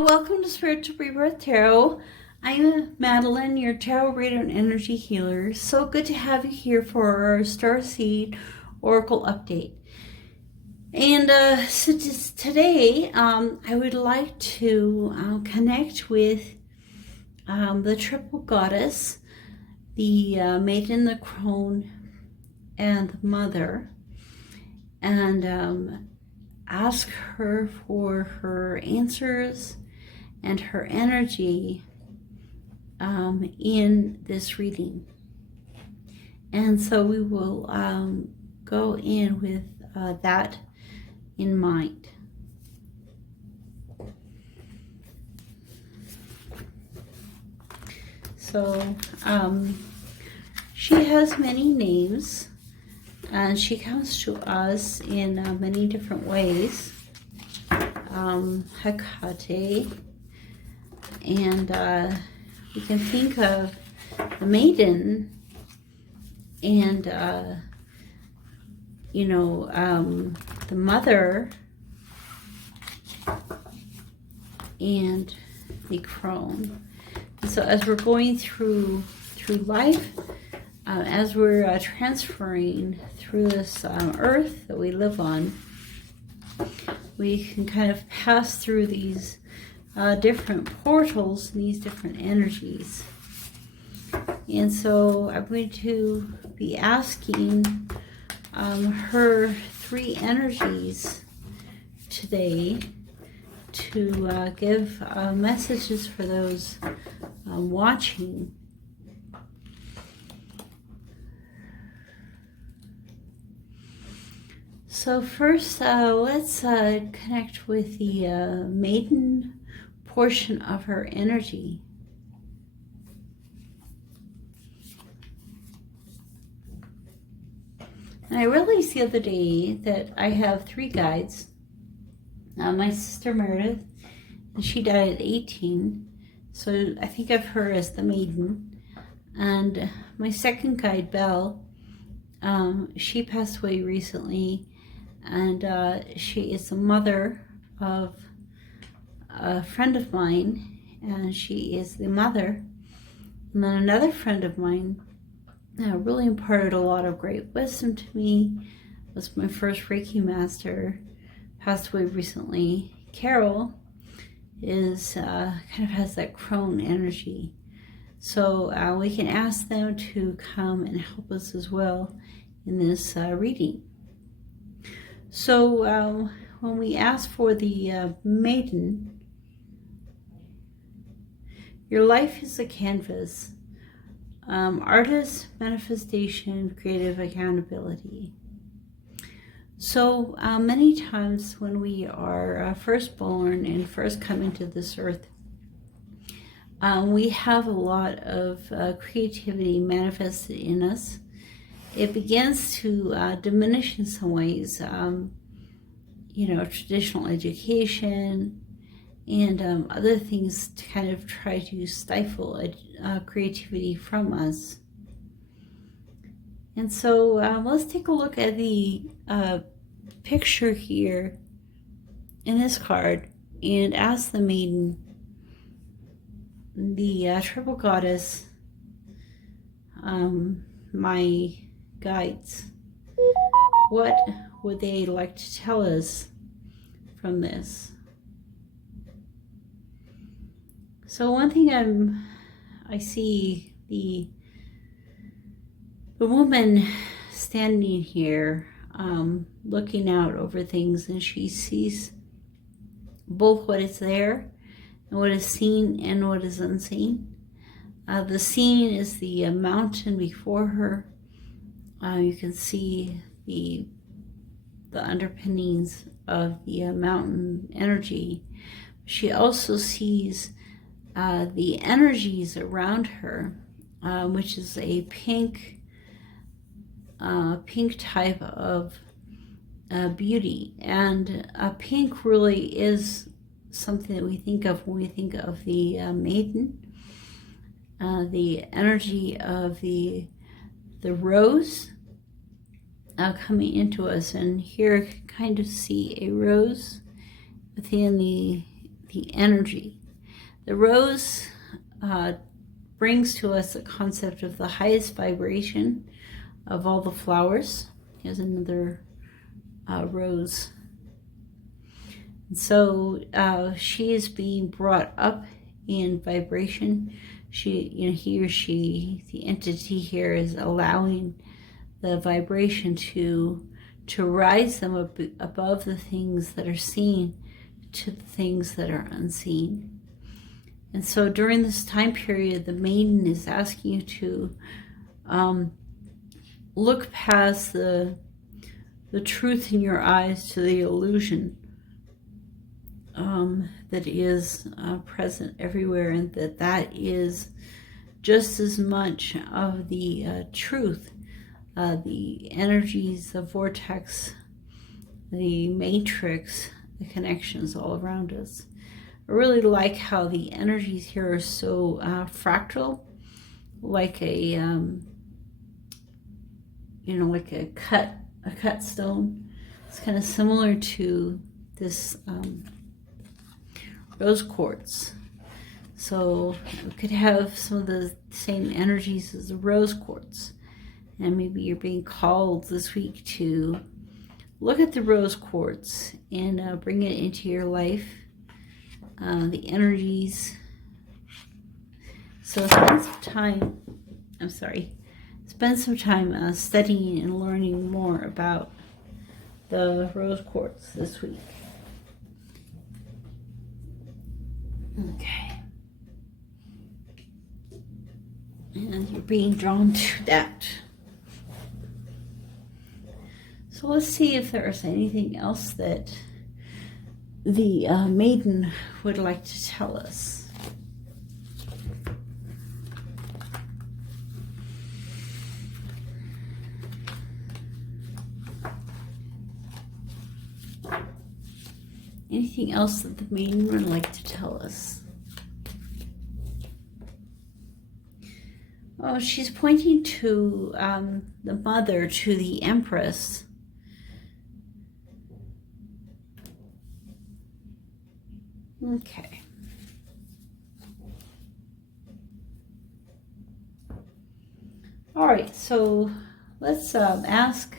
Hello, welcome to Spiritual Rebirth Tarot. I'm Madelyn, your tarot reader and energy healer. So good to have you here for our Starseed Oracle update. And so today, I would like to connect with the triple goddess, the maiden, the crone, and the mother, and ask her for her answers and her energy in this reading. And so we will go in with that in mind. So she has many names. And she comes to us in many different ways. Hecate. And we can think of the maiden and, the mother and the crone. And so as we're going through life, as we're transferring through this earth that we live on, we can kind of pass through these different portals and these different energies. And so I'm going to be asking her three energies today to give messages for those watching. So first, let's connect with the maiden portion of her energy. And I realized the other day that I have three guides. My sister Meredith, and she died at 18, so I think of her as the maiden. And my second guide, Belle, she passed away recently. And she is the mother of a friend of mine, and she is the mother. And then another friend of mine really imparted a lot of great wisdom to me, was my first Reiki master, passed away recently. Carol is kind of has that crone energy. So we can ask them to come and help us as well in this reading. So when we ask for the maiden, your life is a canvas. Artist, manifestation, creative accountability. So many times when we are first born and first come into this earth, we have a lot of creativity manifested in us. It begins to diminish in some ways, traditional education and other things to kind of try to stifle creativity from us. And so let's take a look at the picture here in this card and ask the maiden, the triple goddess, my guides, what would they like to tell us from this? So one thing I see the woman standing here looking out over things, and she sees both what is there and what is seen and what is unseen. The seen is the mountain before her. You can see the underpinnings of the mountain energy. She also sees the energies around her, which is a pink type of beauty. And pink really is something that we think of when we think of the maiden. The energy of the rose coming into us, and here kind of see a rose within the the energy. The rose brings to us the concept of the highest vibration of all the flowers. Here's another rose. And so she is being brought up in vibration. He or she, the entity here, is allowing the vibration to rise them above the things that are seen to the things that are unseen. And so during this time period, the maiden is asking you to look past the truth in your eyes to the illusion that is present everywhere, and that is just as much of the truth. The energies, the vortex, the matrix, the connections all around us. I really like how the energies here are so fractal, like a like a cut stone. It's kind of similar to this rose quartz. So we could have some of the same energies as the rose quartz. And maybe you're being called this week to look at the rose quartz and bring it into your life. The energies. So spend some time studying and learning more about the rose quartz this week. Okay. And you're being drawn to that. So let's see if there's anything else that the maiden would like to tell us. Anything else that the maiden would like to tell us? Oh, she's pointing to the mother, to the Empress. Okay. All right, so let's ask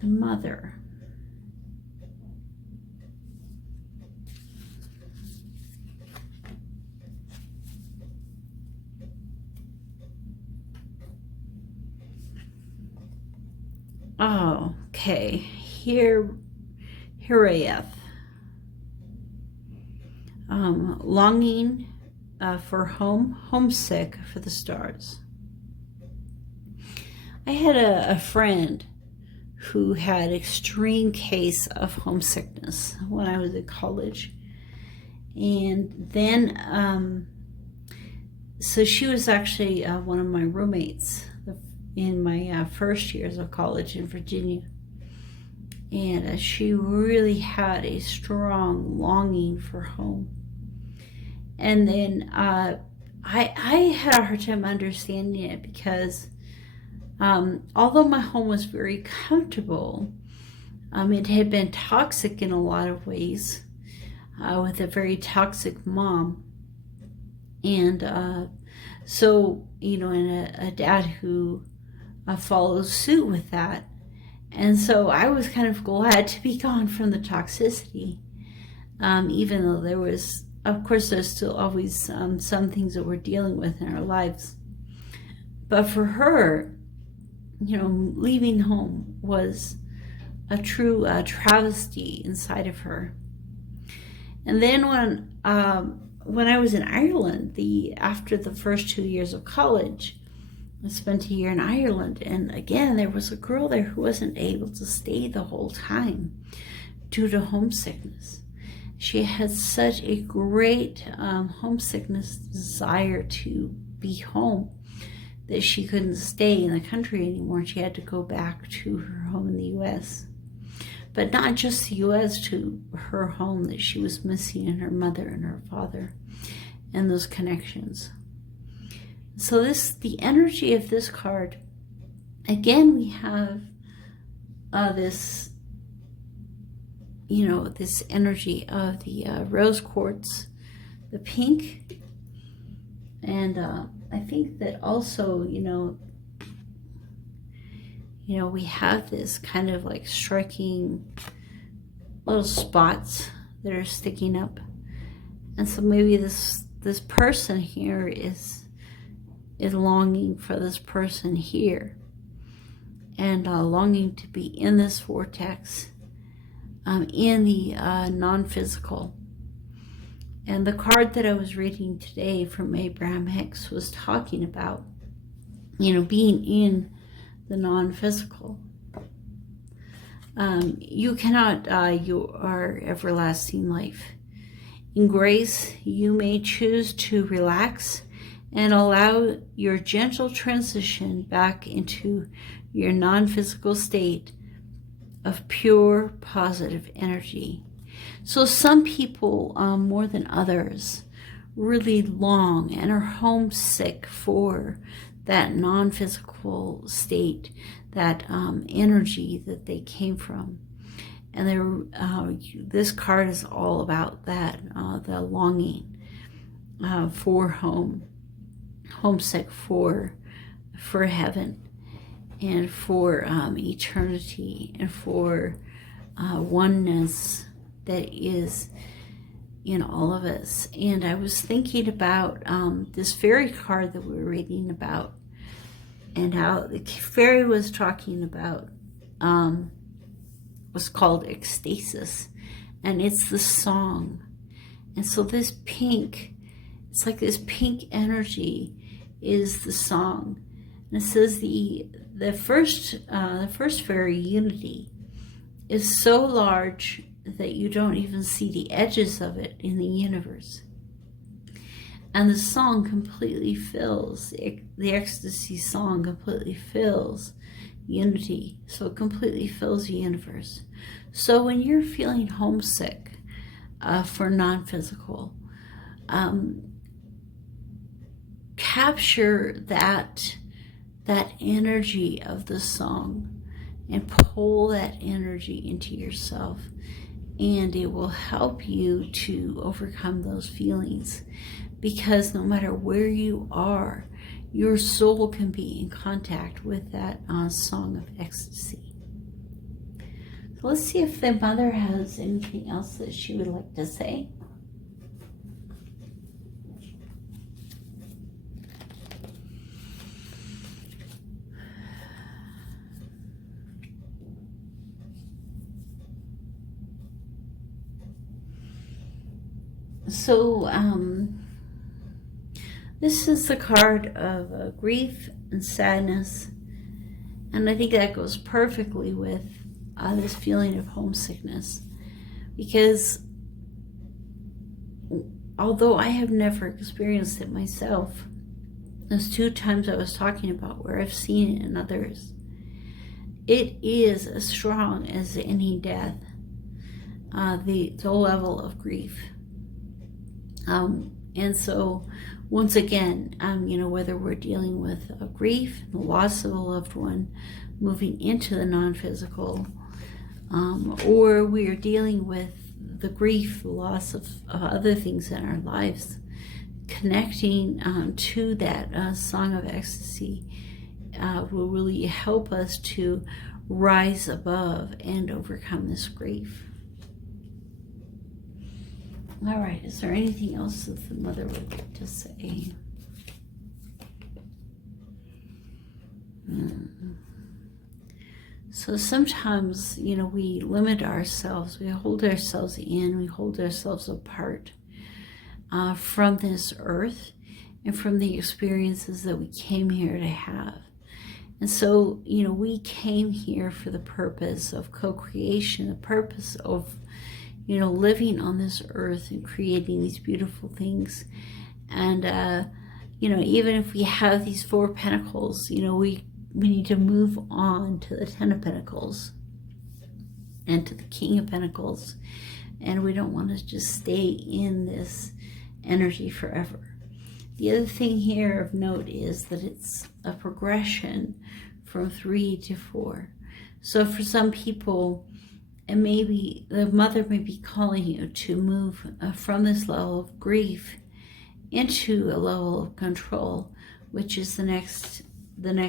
the mother. Oh, okay. Here I am. Longing for home, homesick for the stars. I had a friend who had extreme case of homesickness when I was at college. And then, so she was actually one of my roommates in my first years of college in Virginia. And she really had a strong longing for home. And then I had a hard time understanding it because although my home was very comfortable, it had been toxic in a lot of ways with a very toxic mom. And so, and a dad who follows suit with that. And so I was kind of glad to be gone from the toxicity, even though there was, of course, there's still always some things that we're dealing with in our lives. But for her, leaving home was a true travesty inside of her. And then when I was in Ireland, after the first 2 years of college, I spent a year in Ireland, and again, there was a girl there who wasn't able to stay the whole time due to homesickness. She had such a great homesickness desire to be home that she couldn't stay in the country anymore. She had to go back to her home in the U.S. But not just the U.S., to her home that she was missing, and her mother and her father and those connections. So the energy of this card again, we have this, this energy of the rose quartz, the pink. And I think that also, we have this kind of like striking little spots that are sticking up. And so maybe this person here is longing for this person here, and longing to be in this vortex, in the non-physical. And the card that I was reading today from Abraham Hicks was talking about, being in the non-physical. You cannot, you are everlasting life. In grace, you may choose to relax and allow your gentle transition back into your non-physical state of pure positive energy. So some people, more than others, really long and are homesick for that non-physical state, that energy that they came from. And this card is all about that, the longing for home, homesick for heaven, and for eternity, and for oneness that is in all of us. And I was thinking about this fairy card that we were reading about, and how the fairy was talking about was called ecstasis, and it's the song. And so this pink, it's like this pink energy is the song. And it says the first fairy, unity, is so large that you don't even see the edges of it in the universe. And the song completely fills, the ecstasy song completely fills unity. So it completely fills the universe. So when you're feeling homesick for non-physical, capture that energy of the song and pull that energy into yourself, and it will help you to overcome those feelings. Because no matter where you are, your soul can be in contact with that song of ecstasy. So let's see if the mother has anything else that she would like to say. So, this is the card of grief and sadness, and I think that goes perfectly with this feeling of homesickness, because although I have never experienced it myself, those 2 times I was talking about where I've seen it in others, it is as strong as any death, the level of grief. And so, once again, whether we're dealing with grief, the loss of a loved one, moving into the non-physical, or we are dealing with the grief, the loss of other things in our lives, connecting to that song of ecstasy will really help us to rise above and overcome this grief. All right, is there anything else that the mother would like to say? So sometimes, we limit ourselves, we hold ourselves in, we hold ourselves apart from this earth and from the experiences that we came here to have. And so, we came here for the purpose of co-creation, the purpose of living on this earth and creating these beautiful things. And, even if we have these 4 pentacles, we need to move on to the 10 of Pentacles and to the King of Pentacles. And we don't want to just stay in this energy forever. The other thing here of note is that it's a progression from 3 to 4. So for some people, and maybe the mother may be calling you to move from this level of grief into a level of control, which is the next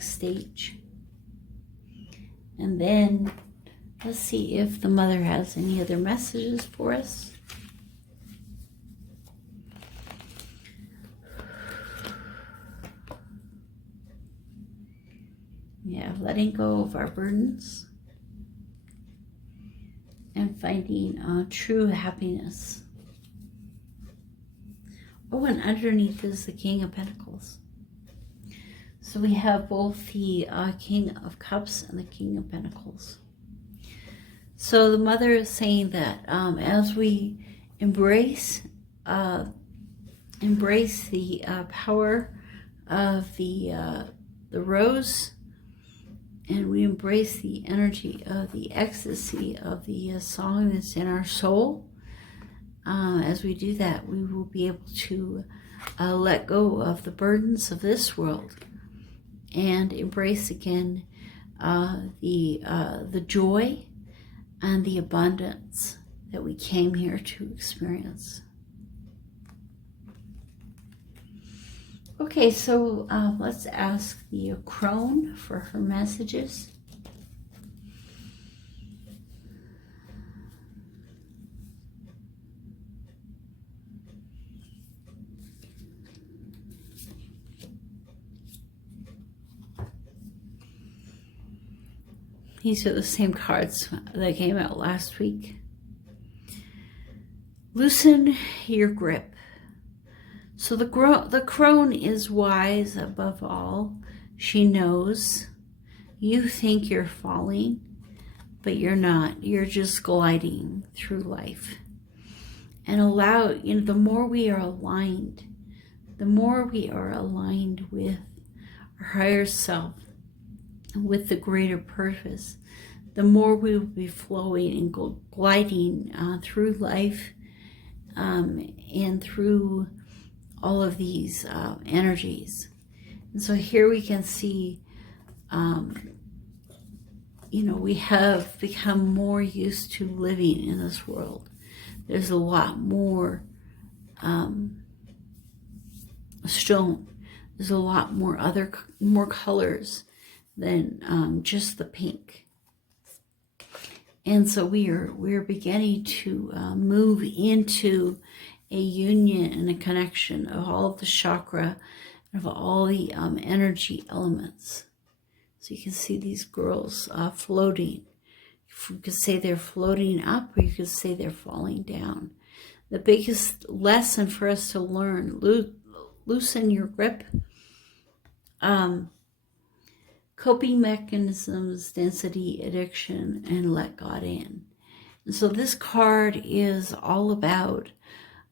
stage. And then let's see if the mother has any other messages for us. Yeah, letting go of our burdens and finding true happiness. Oh, and underneath is the King of Pentacles. So we have both the King of Cups and the King of Pentacles. So the mother is saying that as we embrace the power of the rose, and we embrace the energy of the ecstasy of the song that's in our soul, as we do that, we will be able to let go of the burdens of this world and embrace again the joy and the abundance that we came here to experience. Okay, so let's ask the crone for her messages. These are the same cards that came out last week. Loosen your grip. So the crone is wise above all. She knows. You think you're falling, but you're not. You're just gliding through life. And allow, the more we are aligned with our higher self, with the greater purpose, the more we will be flowing and gliding through life and through all of these energies. And so here we can see, we have become more used to living in this world. There's a lot more stone. There's a lot more colors than just the pink. And so we're beginning to move into a union and a connection of all of the chakra, of all the energy elements. So you can see these girls floating. You could say they're floating up, or you could say they're falling down. The biggest lesson for us to learn, loosen your grip. Coping mechanisms, density, addiction, and let God in. And so this card is all about,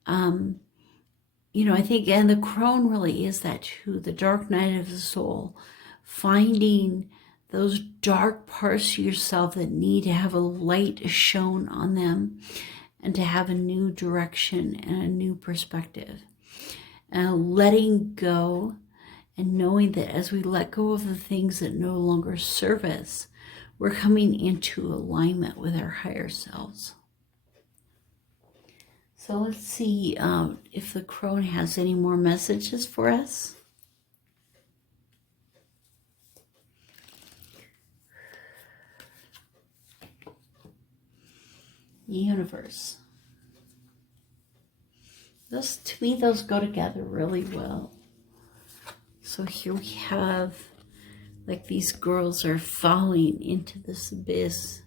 I think, and the crone really is that too, the dark night of the soul, finding those dark parts of yourself that need to have a light shone on them and to have a new direction and a new perspective. And letting go and knowing that as we let go of the things that no longer serve us, we're coming into alignment with our higher selves. So let's see if the crone has any more messages for us. The universe. To me, those go together really well. So here we have, like, these girls are falling into this abyss.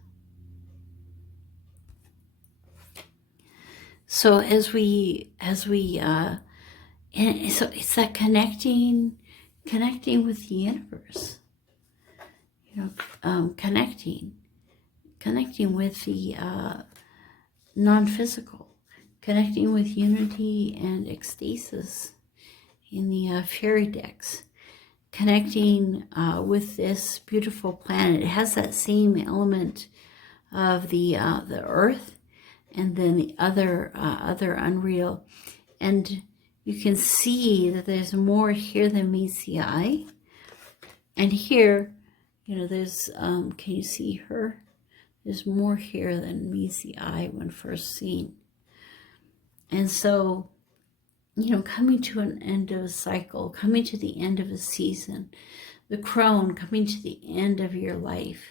So as we, and so it's that connecting with the universe, connecting with the non-physical, connecting with unity and ecstasis in the fairy decks, connecting with this beautiful planet. It has that same element of the earth, and then the other unreal. And you can see that there's more here than meets the eye. And here You know, there's, can you see her? There's more here than meets the eye when first seen. And so, you know, coming to an end of a cycle, coming to the end of a season, the crone coming to the end of your life.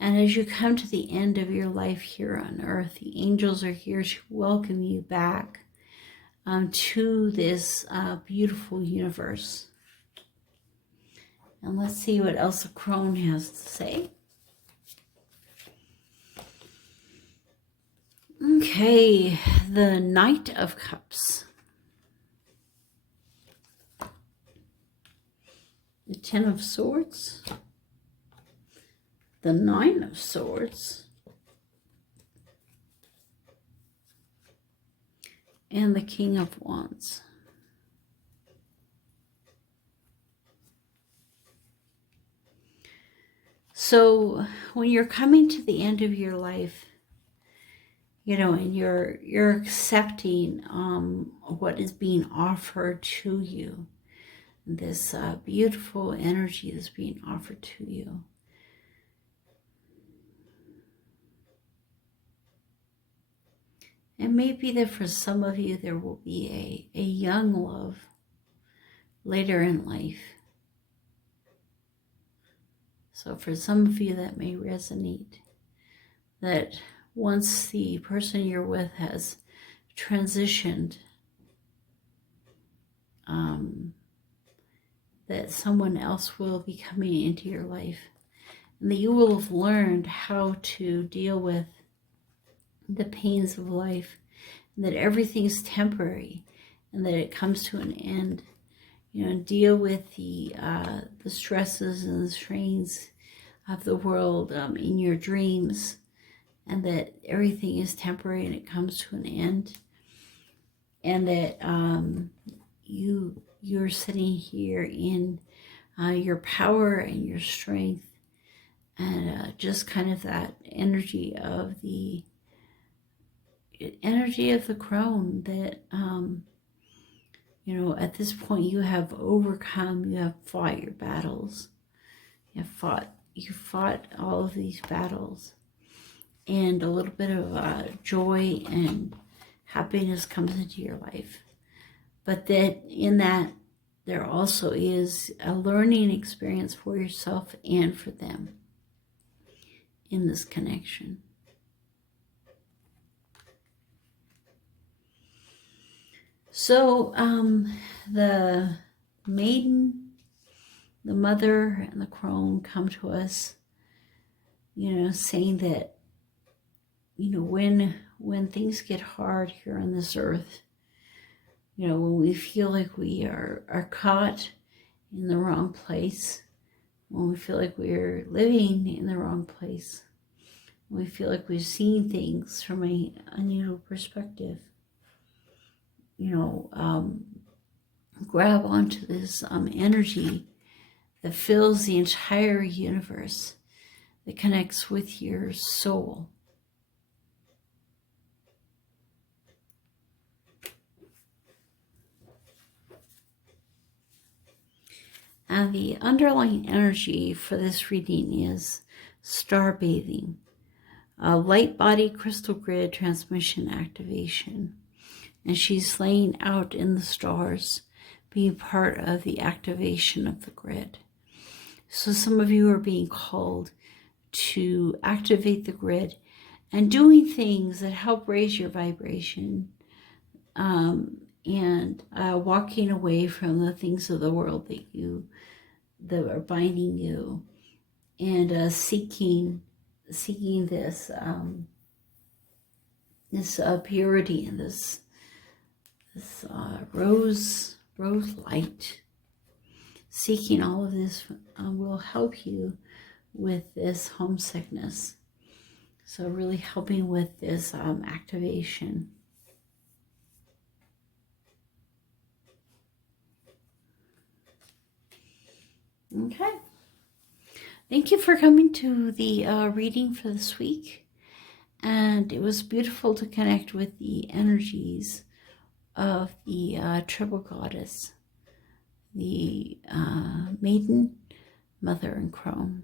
And as you come to the end of your life here on earth, the angels are here to welcome you back to this beautiful universe. And let's see what else the crone has to say. Okay, the Knight of Cups. The Ten of Swords. The Nine of Swords. And the King of Wands. So when you're coming to the end of your life, you know, and you're accepting what is being offered to you, this beautiful energy is being offered to you. And maybe that for some of you there will be a young love later in life. So for some of you that may resonate, that once the person you're with has transitioned, that someone else will be coming into your life, and that you will have learned how to deal with the pains of life, and that everything's temporary, and that it comes to an end. You know, deal with the stresses and the strains of the world in your dreams, and that everything is temporary and it comes to an end, and that you're sitting here in your power and your strength, and just kind of that energy of the crone that you know, at this point you have overcome, you have fought your battles, you fought all of these battles, and a little bit of joy and happiness comes into your life. But that in that, there also is a learning experience for yourself and for them in this connection. So the maiden, the mother, and the crone come to us, you know, saying that, you know, when things get hard here on this earth, you know, when we feel like we are caught in the wrong place, when we feel like we're living in the wrong place, when we feel like we've seen things from an unusual perspective, you know, grab onto this energy that fills the entire universe, that connects with your soul. And the underlying energy for this reading is star bathing, light body crystal grid transmission activation. And she's laying out in the stars, being part of the activation of the grid. So some of you are being called to activate the grid and doing things that help raise your vibration, and walking away from the things of the world that are binding you, and seeking this purity and this rose light. Seeking all of this will help you with this homesickness. So really helping with this activation. Okay. Thank you for coming to the reading for this week. And it was beautiful to connect with the energies of the triple goddess, the maiden, mother, and crone.